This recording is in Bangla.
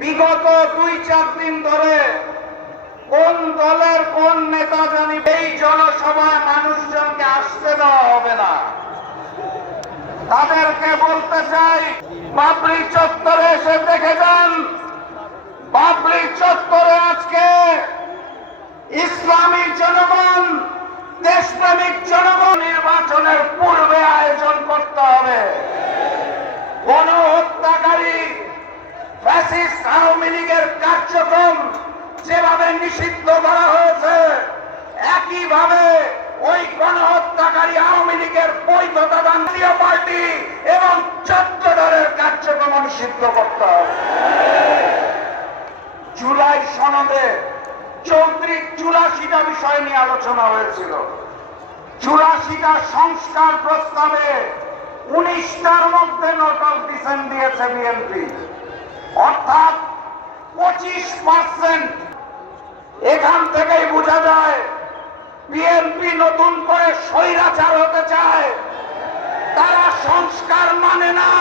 বিগত 2-4 দিন ধরে কোন দলের কোন নেতা জানি এই জনসভায় মানুষজনকে আসতে দেওয়া হবে না। তাদেরকে বলতে চাই, বাবরি চত্বরে এসে দেখে যান। বাবরি চত্বরে আজকে ইসলামী জনগণ, দেশপ্রেমিক জনগণ নির্বাচনের পূর্বে আয়োজন করতে হবে। গণহত্যাকারী ফ্যাসিস্ট আওয়ামী লীগের কার্যক্রম যেভাবে নিষিদ্ধ করা হয়েছে, একইভাবে ওই গণহত্যাকারী আওয়ামী লীগের বৈধতা জাতীয় পার্টি এবং 14 দলের কার্যক্রম নিষিদ্ধ করতে হবে। জুলাই সনদে 84টা বিষয় নিয়ে আলোচনা হয়েছিল। 84টা সংস্কার প্রস্তাবে 19টার মধ্যে নোট অফ ডিসেন্ট দিয়েছে বিএনপি, অর্থাৎ 25%। এখান থেকেই বোঝা যায় বিএনপি নতুন করে স্বৈরাচার হতে চায়, তারা সংস্কার মানে না।